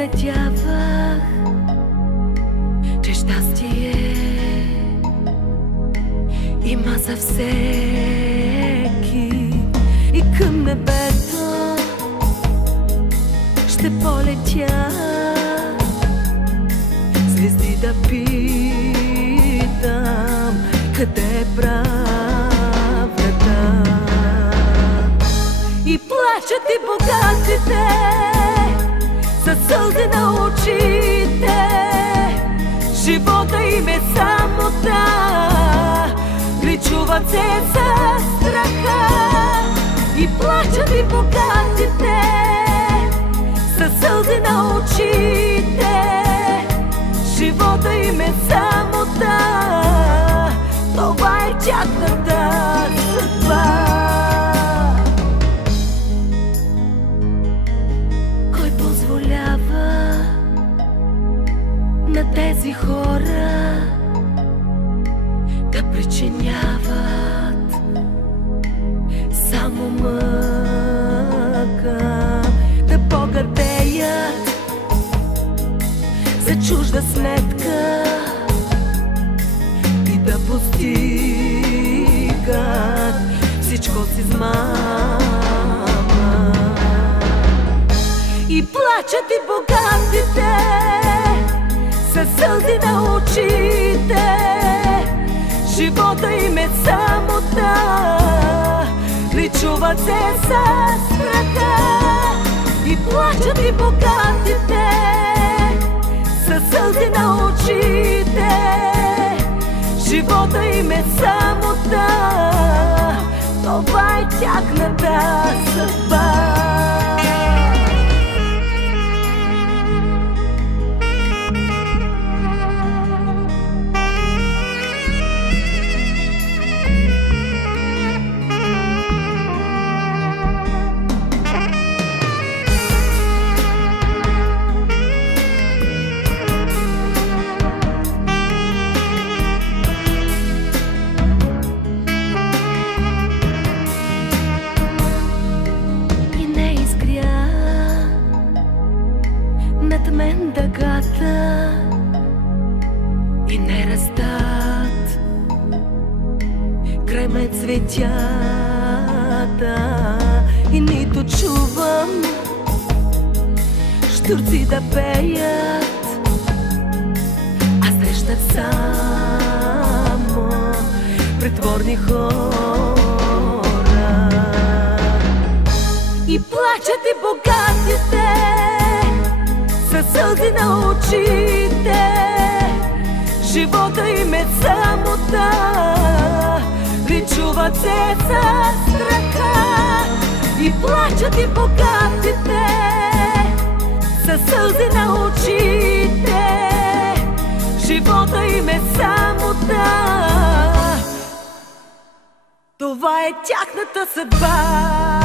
надявах, че щастие има за всеки и към небето ще полетя, звезди да питам къде е правдата. И плачат и богатите със сълзи на очите, живота им е самота, личуват се със страха. И плачат и богатите със сълзи на очите, живота им е самота, това е тяхната съдба. Кой позволява на тези хора да причиняват само мъка, да богатеят за чужда сметка и да постигат всичко с измама. И плачат и богатите със сълзи на очите, живота им е самота, личуват се със страха. И плачат и богатите със сълзи на очите, живота им е самота, това е тяхната съдба. Над мен дъгата и не растат край мен цветята и нито чувам щурци да пеят, а срещат само притворни хора. И плачат и богатите със сълзи на очите, живота им е самота, личуват се със страха. И плачат и богатите със сълзи на очите, живота им е самота, това е тяхната съдба.